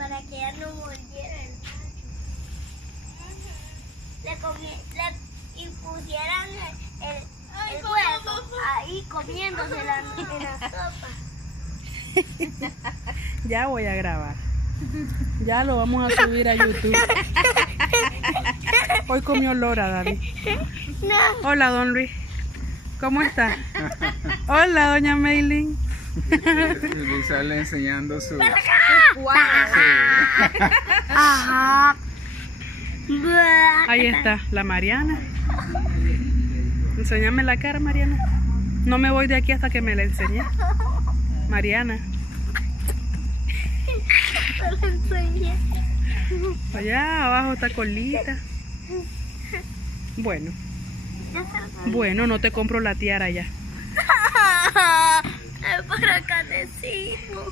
para que ella no mordiera el macho. Y pusieran el huevo ahí comiéndosela en la sopa. Ya voy a grabar. Ya lo vamos a subir a YouTube. Hoy comió Lora, David. No. Hola, don Luis. ¿Cómo está? Hola, doña Maylin. Luis sale enseñando su... Ajá. Ahí está, la Mariana. Enséñame la cara, Mariana. No me voy de aquí hasta que me la enseñe. Mariana. Me lo enseñé. Allá abajo está colita. Bueno. Bueno, no te compro la tiara ya. Es para catecismo.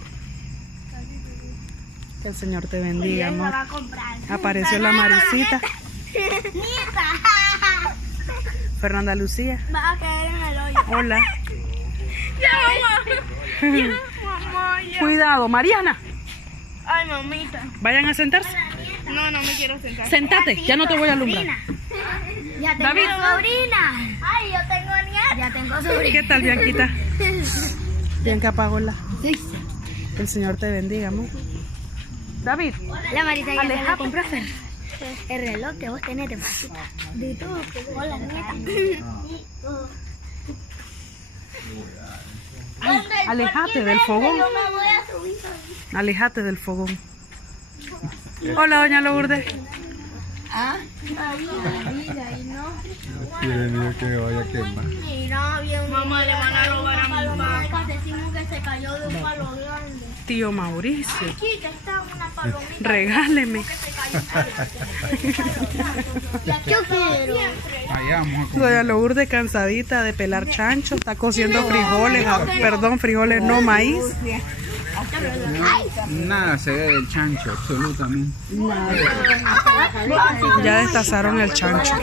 Que el Señor te bendiga, amor. Va a comprar. Apareció la Marisita. Fernanda Lucía. Va a caer en el hoyo. Hola. Ya, mamá. Ya, mamá. Ya. Cuidado, Mariana. Ay, mamita. Vayan a sentarse. No, no me quiero sentar. Sentate, ya no te voy a alumbrar. Ya tengo David. sobrina. Ay, yo tengo nieta. Ya tengo sobrina. ¿Qué tal, Bianquita? Bianca Pagola. El Señor te bendiga, amor. David. La Marita ya Alejate. se la compró Fer. El reloj que vos tenés de pasita. De todo. Hola, nieta. Ay, alejate del fogón. Yo me voy a subir. Alejate del fogón. Hola, doña Lourdes. Tiene miedo que me vaya a quemar. Mira, bien. Mamá, le van a robar a mi papá. Decimos que se cayó de un palo grande. Tío Mauricio. Chiquita, está una palomita. Regáleme. Yo quiero. Allá vamos a Doña Lourdes cansadita de pelar chancho. Está cociendo frijoles. Perdón, frijoles no, maíz. Nada se ve del chancho, absolutamente. Ya destazaron el chancho.